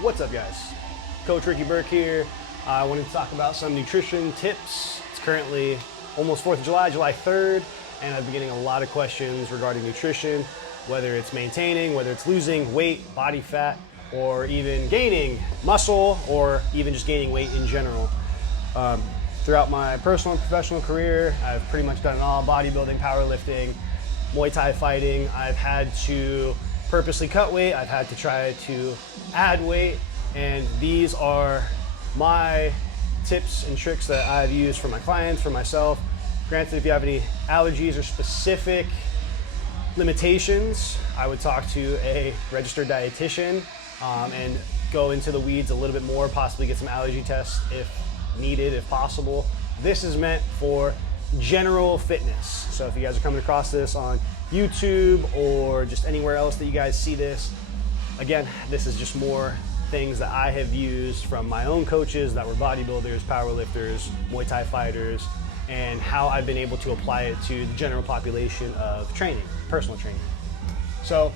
What's up, guys? Coach Ricky Burke here. I wanted to talk about some nutrition tips. It's currently almost 4th of July, July 3rd, and I've been getting a lot of questions regarding nutrition, whether it's maintaining, whether it's losing weight, body fat, or even gaining muscle, or even just gaining weight in general. Throughout my personal and professional career, I've pretty much done it all: bodybuilding, powerlifting, Muay Thai fighting. I've had to purposely cut weight, I've had to try to add weight, and these are my tips and tricks that I've used for my clients, for myself. Granted, if you have any allergies or specific limitations, I would talk to a registered dietitian and go into the weeds a little bit more, possibly get some allergy tests if needed, if possible. This is meant for general fitness. So if you guys are coming across this on YouTube or just anywhere else that you guys see this, again, this is just more things that I have used from my own coaches that were bodybuilders, powerlifters, Muay Thai fighters, and how I've been able to apply it to the general population of training, personal training. So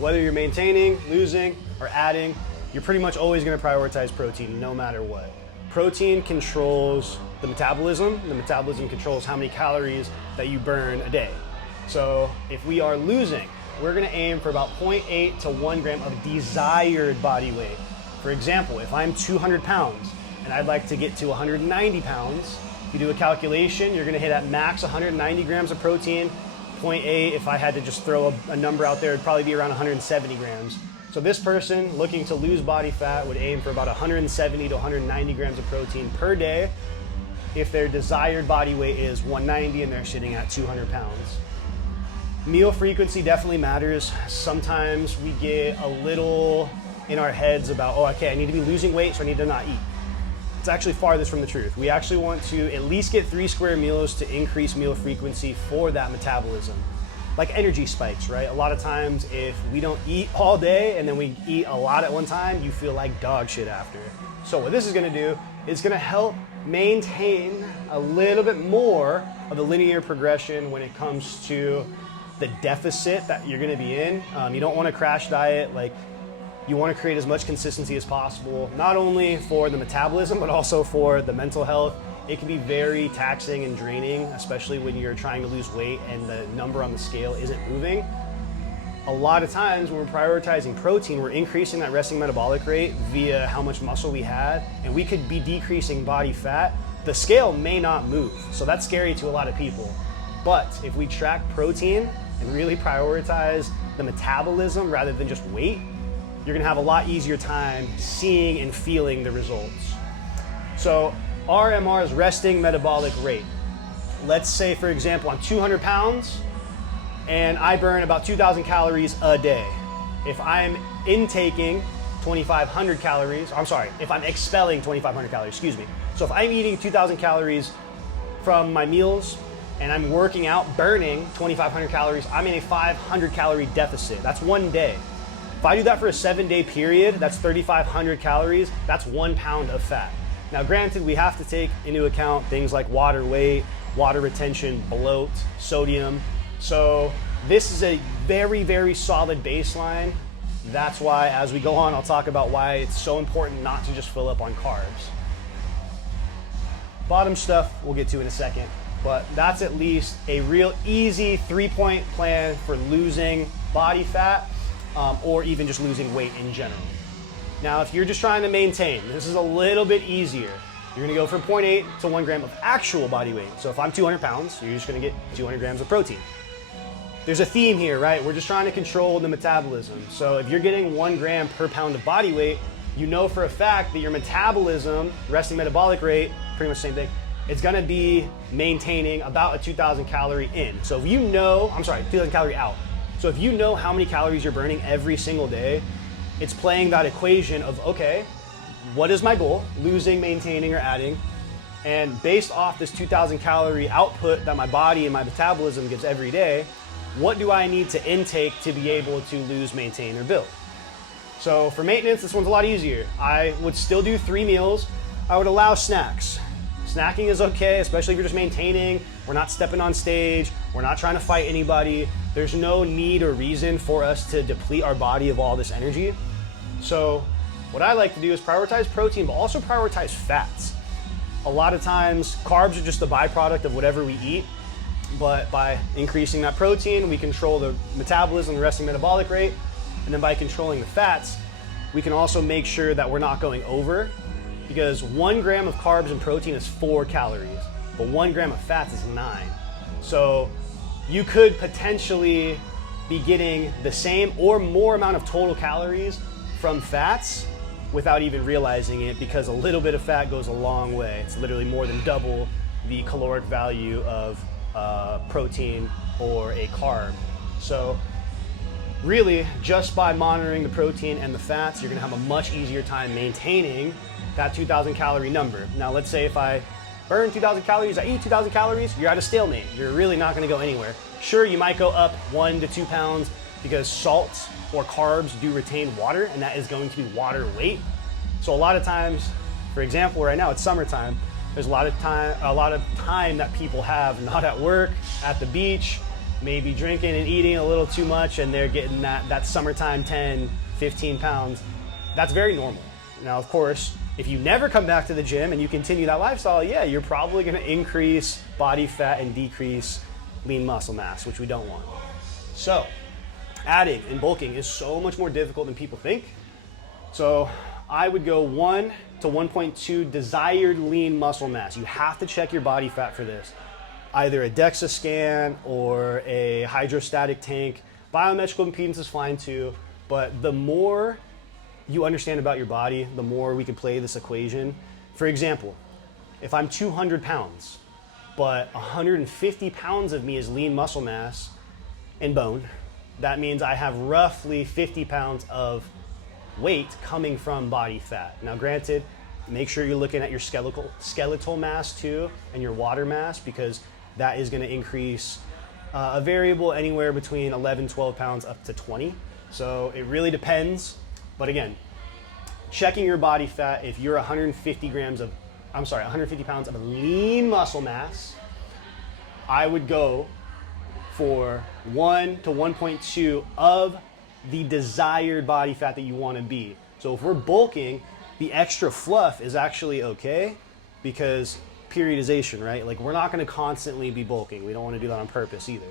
whether you're maintaining, losing, or adding, you're pretty much always going to prioritize protein no matter what. Protein controls the metabolism. The metabolism controls how many calories that you burn a day. So if we are losing, we're going to aim for about 0.8 to 1 gram of desired body weight. For example, if I'm 200 pounds and I'd like to get to 190 pounds, if you do a calculation, you're going to hit at max 190 grams of protein. 0.8, if I had to just throw a number out there, it'd probably be around 170 grams. So this person looking to lose body fat would aim for about 170 to 190 grams of protein per day if their desired body weight is 190 and they're sitting at 200 pounds. Meal frequency definitely matters. Sometimes we get a little in our heads about, oh, okay, I need to be losing weight, so I need to not eat. It's actually farthest from the truth. We actually want to at least get 3 square meals to increase meal frequency for that metabolism. Like energy spikes, right? A lot of times if we don't eat all day and then we eat a lot at one time, you feel like dog shit after. So what this is gonna do, is gonna help maintain a little bit more of the linear progression when it comes to the deficit that you're gonna be in. You don't wanna crash diet. Like, you wanna create as much consistency as possible, not only for the metabolism, but also for the mental health. It can be very taxing and draining, especially when you're trying to lose weight and the number on the scale isn't moving. A lot of times when we're prioritizing protein, we're increasing that resting metabolic rate via how much muscle we had, and we could be decreasing body fat. The scale may not move, so that's scary to a lot of people. But if we track protein and really prioritize the metabolism rather than just weight, you're gonna have a lot easier time seeing and feeling the results. So RMR is resting metabolic rate. Let's say, for example, I'm 200 pounds and I burn about 2,000 calories a day. If I'm intaking 2,500 calories, if I'm expelling 2,500 calories, excuse me. So if I'm eating 2,000 calories from my meals and I'm working out, burning 2,500 calories, I'm in a 500 calorie deficit. That's one day. If I do that for a 7-day period, that's 3,500 calories, that's 1 pound of fat. Now granted, we have to take into account things like water weight, water retention, bloat, sodium. So this is a very, very solid baseline. That's why as we go on, I'll talk about why it's so important not to just fill up on carbs. Bottom stuff we'll get to in a second, but that's at least a real easy 3-point plan for losing body fat or even just losing weight in general. Now, if you're just trying to maintain, this is a little bit easier. You're gonna go from 0.8 to 1 gram of actual body weight. So if I'm 200 pounds, you're just gonna get 200 grams of protein. There's a theme here, right? We're just trying to control the metabolism. So if you're getting 1 gram per pound of body weight, you know for a fact that your metabolism, resting metabolic rate, pretty much the same thing, it's gonna be maintaining about a 2,000 calorie in. So if you know, 2,000 calorie out. So if you know how many calories you're burning every single day, it's playing that equation of, okay, what is my goal? Losing, maintaining, or adding? And based off this 2,000 calorie output that my body and my metabolism gives every day, what do I need to intake to be able to lose, maintain, or build? So for maintenance, this one's a lot easier. I would still do 3 meals. I would allow snacks. Snacking is okay, especially if you're just maintaining. We're not stepping on stage. We're not trying to fight anybody. There's no need or reason for us to deplete our body of all this energy. So What I like to do is prioritize protein, but also prioritize fats. A lot of times, carbs are just a byproduct of whatever we eat, but by increasing that protein, we control the metabolism, the resting metabolic rate, and then by controlling the fats, we can also make sure that we're not going over, because 1 gram of carbs and protein is 4 calories, but 1 gram of fats is 9. So you could potentially be getting the same or more amount of total calories from fats without even realizing it, because a little bit of fat goes a long way. It's literally more than double the caloric value of protein or a carb. So really, just by monitoring the protein and the fats, you're gonna have a much easier time maintaining that 2,000 calorie number. Now, let's say if I burn 2,000 calories, I eat 2,000 calories, you're at a stalemate. You're really not gonna go anywhere. Sure, you might go up 1 to 2 pounds because salt or carbs do retain water, and that is going to be water weight. So a lot of times, for example, right now it's summertime, there's a lot of time that people have not at work, at the beach, maybe drinking and eating a little too much, and they're getting that summertime 10, 15 pounds. That's very normal. Now, of course, if you never come back to the gym and you continue that lifestyle, yeah, you're probably gonna increase body fat and decrease lean muscle mass, which we don't want. So, adding and bulking is so much more difficult than people think. So, I would go 1 to 1.2 desired lean muscle mass. You have to check your body fat for this. Either a DEXA scan or a hydrostatic tank. Biometrical impedance is fine too, but the more you understand about your body, the more we can play this equation. For example, if I'm 200 pounds, but 150 pounds of me is lean muscle mass and bone, that means I have roughly 50 pounds of weight coming from body fat. Now granted, make sure you're looking at your skeletal mass too and your water mass, because that is going to increase a variable anywhere between 11, 12 pounds up to 20. So it really depends. But again, checking your body fat, if you're 150 pounds of lean muscle mass, I would go for 1 to 1.2 of the desired body fat that you want to be. So if we're bulking, the extra fluff is actually okay, because periodization, right? Like, we're not going to constantly be bulking. We don't want to do that on purpose either.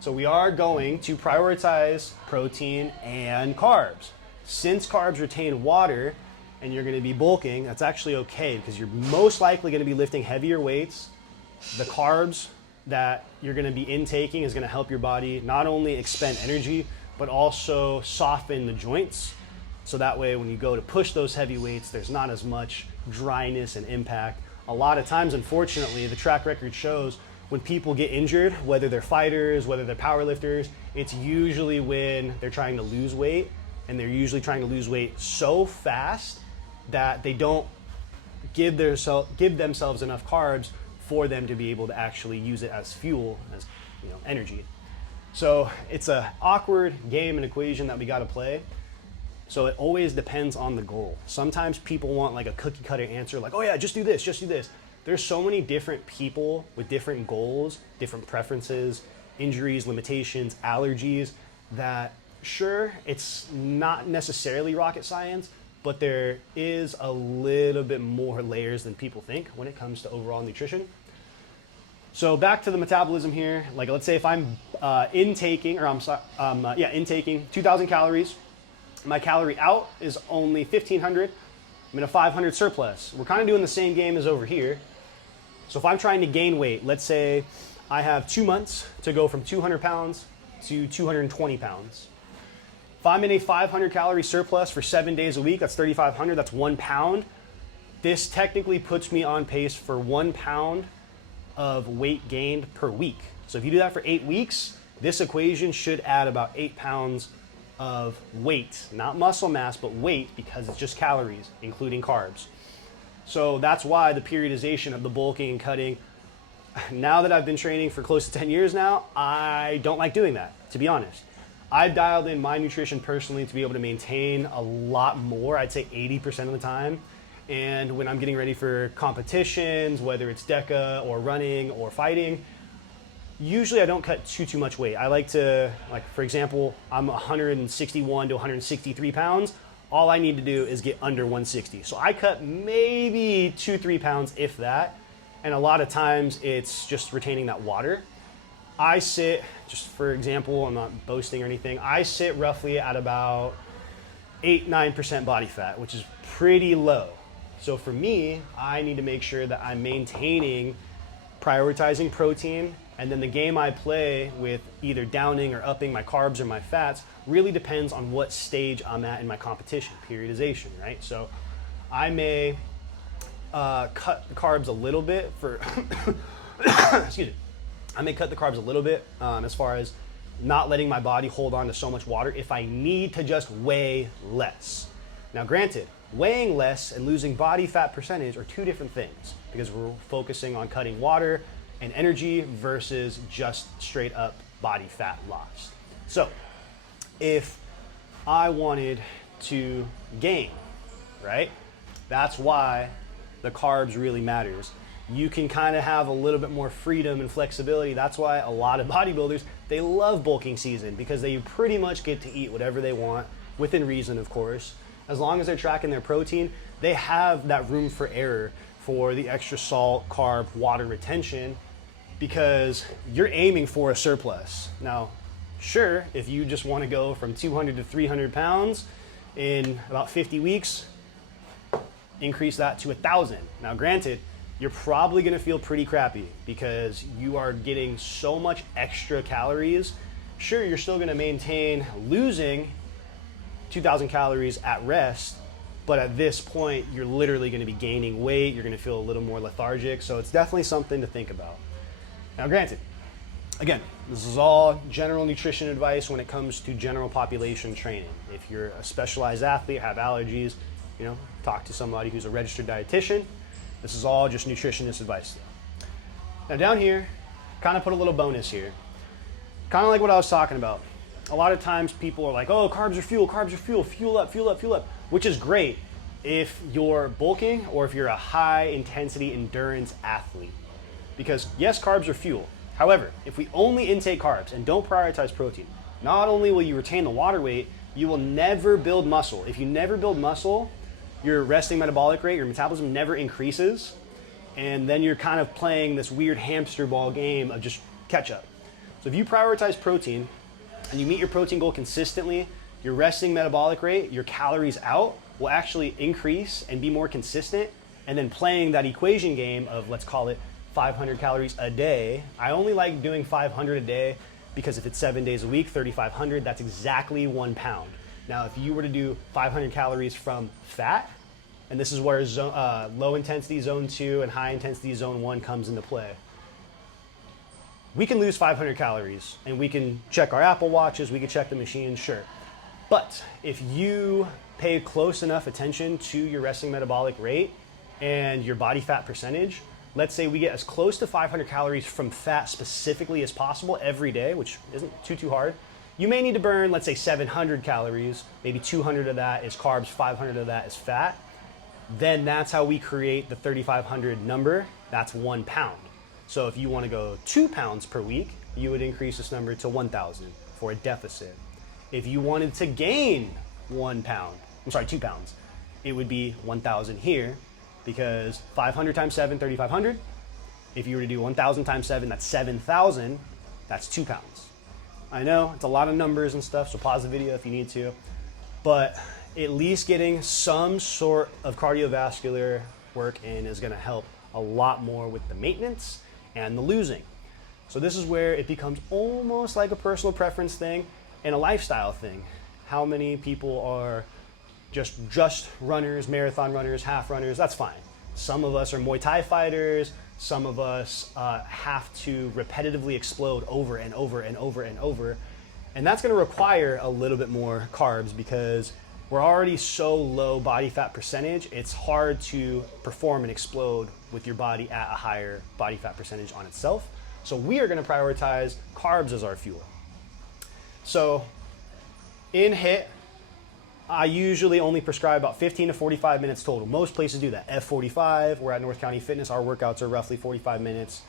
So we are going to prioritize protein and carbs. Since carbs retain water and you're going to be bulking, that's actually okay, because you're most likely going to be lifting heavier weights. The carbs that you're going to be intaking is going to help your body not only expend energy, but also soften the joints. So that way, when you go to push those heavy weights, there's not as much dryness and impact. A lot of times, unfortunately, the track record shows when people get injured, whether they're fighters, whether they're powerlifters, it's usually when they're trying to lose weight, and they're usually trying to lose weight so fast that they don't give themselves enough carbs for them to be able to actually use it as fuel, as energy. So it's an awkward game and equation that we got to play. So it always depends on the goal. Sometimes people want like a cookie cutter answer, like, oh yeah, just do this, just do this. There's so many different people with different goals, different preferences, injuries, limitations, allergies, that sure, it's not necessarily rocket science, but there is a little bit more layers than people think when it comes to overall nutrition. So back to the metabolism here. Like, let's say if I'm intaking 2,000 calories, my calorie out is only 1,500. I'm in a 500 surplus. We're kind of doing the same game as over here. So if I'm trying to gain weight, let's say I have 2 months to go from 200 pounds to 220 pounds. If I'm in a 500 calorie surplus for 7 days a week, that's 3,500, that's 1 pound. This technically puts me on pace for 1 pound of weight gained per week. So if you do that for 8 weeks, this equation should add about 8 pounds of weight, not muscle mass, but weight, because it's just calories, including carbs. So that's why the periodization of the bulking and cutting, now that I've been training for close to 10 years now, I don't like doing that, to be honest. I've dialed in my nutrition personally to be able to maintain a lot more, I'd say 80% of the time. And when I'm getting ready for competitions, whether it's DECA or running or fighting, usually I don't cut too much weight. I like to, like, for example, I'm 161 to 163 pounds. all I need to do is get under 160. So I cut maybe 2-3 pounds, if that. And a lot of times it's just retaining that water. I sit, just for example, I'm not boasting or anything, I sit roughly at about 8-9% body fat, which is pretty low. So for me, I need to make sure that I'm maintaining, prioritizing protein, and then the game I play with either downing or upping my carbs or my fats really depends on what stage I'm at in my competition, periodization, right? So I may cut the carbs a little bit for, excuse me, I may cut the carbs a little bit as far as not letting my body hold on to so much water if I need to just weigh less. Now granted, weighing less and losing body fat percentage are two different things because we're focusing on cutting water and energy versus just straight up body fat loss. So if I wanted to gain, right? That's why the carbs really matters. You can kind of have a little bit more freedom and flexibility. That's why a lot of bodybuilders, they love bulking season because they pretty much get to eat whatever they want, within reason, of course. As long as they're tracking their protein, they have that room for error for the extra salt, carb, water retention because you're aiming for a surplus. Now, sure, if you just want to go from 200 to 300 pounds in about 50 weeks, increase that to 1,000. Now, granted, you're probably going to feel pretty crappy because you are getting so much extra calories. Sure, you're still going to maintain losing 2,000 calories at rest, but at this point, you're literally going to be gaining weight. You're going to feel a little more lethargic. So it's definitely something to think about. Now, granted, again, this is all general nutrition advice when it comes to general population training. If you're a specialized athlete, have allergies, talk to somebody who's a registered dietitian. This is all just nutritionist advice. Now down here, kind of put a little bonus here. Kind of like what I was talking about. A lot of times people are like, oh, carbs are fuel, fuel up, fuel up, fuel up, which is great if you're bulking or if you're a high intensity endurance athlete. Because yes, carbs are fuel. However, if we only intake carbs and don't prioritize protein, not only will you retain the water weight, you will never build muscle. If you never build muscle, your resting metabolic rate, your metabolism never increases, and then you're kind of playing this weird hamster ball game of just catch up. So if you prioritize protein and you meet your protein goal consistently, your resting metabolic rate, your calories out will actually increase and be more consistent, and then playing that equation game of, let's call it 500 calories a day. I only like doing 500 a day because if it's 7 days a week, 3,500, that's exactly 1 pound. Now, if you were to do 500 calories from fat, and this is where low intensity zone 2 and high intensity zone 1 comes into play. We can lose 500 calories and we can check our Apple Watches, we can check the machine, sure. But if you pay close enough attention to your resting metabolic rate and your body fat percentage, let's say we get as close to 500 calories from fat specifically as possible every day, which isn't too hard. You may need to burn, let's say 700 calories, maybe 200 of that is carbs, 500 of that is fat. Then that's how we create the 3,500 number. That's 1 pound. So if you want to go 2 pounds per week, you would increase this number to 1,000 for a deficit. If you wanted to gain 2 pounds, it would be 1,000 here because 500 times 7, 3,500. If you were to do 1,000 times 7, that's 7,000. That's 2 pounds. I know it's a lot of numbers and stuff, so pause the video if you need to, but at least getting some sort of cardiovascular work in is going to help a lot more with the maintenance and the losing. So this is where it becomes almost like a personal preference thing and a lifestyle thing. How many people are just runners, marathon runners, half runners? That's fine. Some of us are Muay Thai fighters. Some of us have to repetitively explode over and over and over and over. And that's going to require a little bit more carbs because we're already so low body fat percentage, it's hard to perform and explode with your body at a higher body fat percentage on itself. So we are going to prioritize carbs as our fuel. So in HIIT, I usually only prescribe about 15 to 45 minutes total. Most places do that. F45, we're at North County Fitness, our workouts are roughly 45 minutes.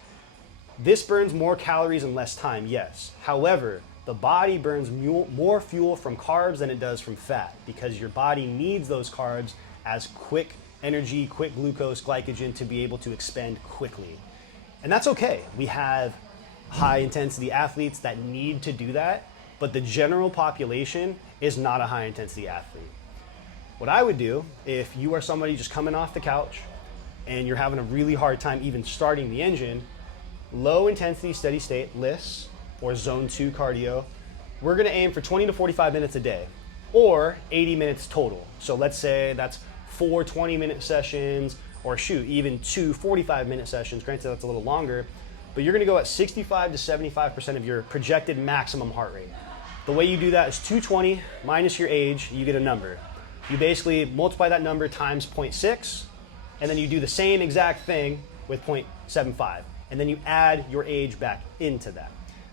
This burns more calories in less time, yes. However, The body burns more fuel from carbs than it does from fat because your body needs those carbs as quick energy, quick glucose, glycogen to be able to expend quickly. And that's okay. We have high intensity athletes that need to do that, but the general population is not a high intensity athlete. What I would do if you are somebody just coming off the couch and you're having a really hard time even starting the engine, low intensity steady state lifts or zone 2 cardio, we're gonna aim for 20 to 45 minutes a day or 80 minutes total. So let's say that's 4 20-minute sessions, or shoot, even 2 45-minute sessions. Granted, that's a little longer, but you're gonna go at 65 to 75% of your projected maximum heart rate. The way you do that is 220 minus your age, you get a number. You basically multiply that number times 0.6, and then you do the same exact thing with 0.75, and then you add your age back into that.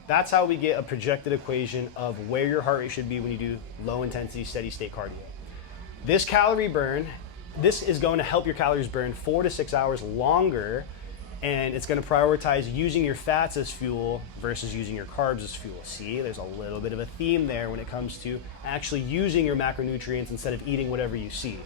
That's how we get a projected equation of where your heart rate should be when you do low intensity steady state cardio. This calorie burn, this is going to help your calories burn 4 to 6 hours longer, and it's going to prioritize using your fats as fuel versus using your carbs as fuel. See, there's a little bit of a theme there when it comes to actually using your macronutrients instead of eating whatever you see.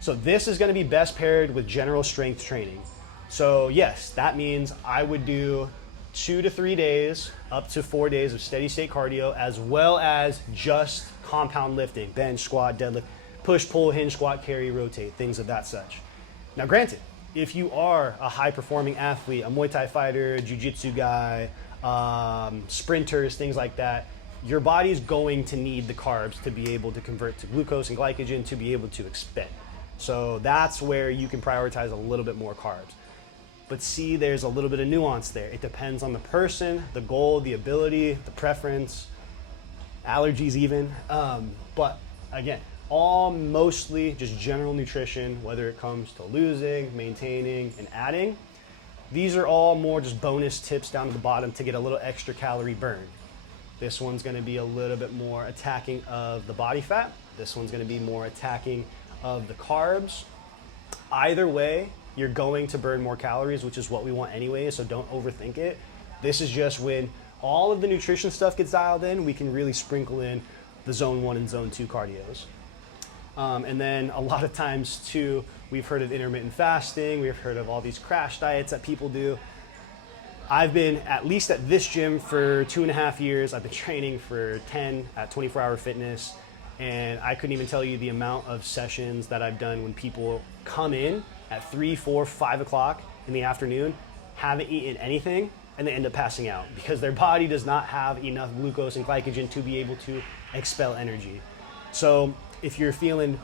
So this is going to be best paired with general strength training. So yes, that means I would do 2 to 3 days, up to 4 days of steady state cardio, as well as just compound lifting, bench, squat, deadlift, push, pull, hinge, squat, carry, rotate, things of that such. Now granted, if you are a high performing athlete, a Muay Thai fighter, jiu-jitsu guy, sprinters, things like that, your body's going to need the carbs to be able to convert to glucose and glycogen to be able to expend. So that's where you can prioritize a little bit more carbs. But see, there's a little bit of nuance there. It depends on the person, the goal, the ability, the preference, allergies even. But again, all mostly just general nutrition, whether it comes to losing, maintaining, and adding. These are all more just bonus tips down to the bottom to get a little extra calorie burn. This one's gonna be a little bit more attacking of the body fat. This one's gonna be more attacking of the carbs. Either way, you're going to burn more calories, which is what we want anyway, so don't overthink it. This is just when all of the nutrition stuff gets dialed in, we can really sprinkle in the zone 1 and zone 2 cardios. And then a lot of times too, we've heard of intermittent fasting, we've heard of all these crash diets that people do. I've been at least at this gym for 2.5 years. I've been training for 10 at 24 Hour Fitness, and I couldn't even tell you the amount of sessions that I've done when people come in at 3, 4, 5 o'clock in the afternoon, haven't eaten anything, and they end up passing out because their body does not have enough glucose and glycogen to be able to expel energy. So if you're feeling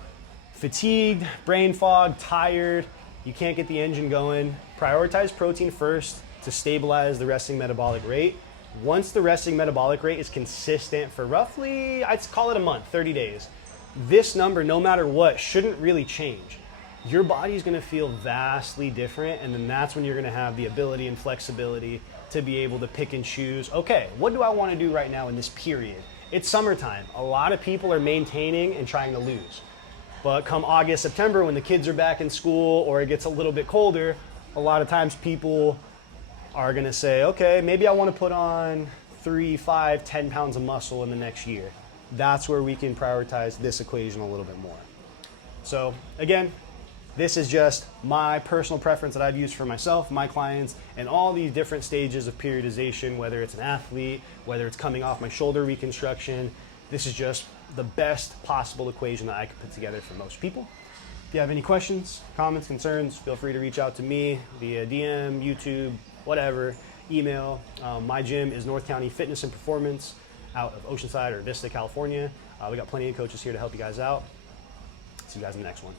fatigued, brain fog, tired, you can't get the engine going, prioritize protein first to stabilize the resting metabolic rate. Once the resting metabolic rate is consistent for roughly, I'd call it a month, 30 days, this number, no matter what, shouldn't really change. Your body's gonna feel vastly different, and then that's when you're gonna have the ability and flexibility to be able to pick and choose, okay, what do I wanna do right now in this period? It's summertime. A lot of people are maintaining and trying to lose. But come August, September, when the kids are back in school or it gets a little bit colder, a lot of times people are gonna say, okay, maybe I wanna put on 3, 5, 10 pounds of muscle in the next year. That's where we can prioritize this equation a little bit more. So again, this is just my personal preference that I've used for myself, my clients, and all these different stages of periodization, whether it's an athlete, whether it's coming off my shoulder reconstruction. This is just the best possible equation that I could put together for most people. If you have any questions, comments, concerns, feel free to reach out to me via DM, YouTube, whatever, email. My gym is North County Fitness and Performance out of Oceanside or Vista, California. We got plenty of coaches here to help you guys out. See you guys in the next one.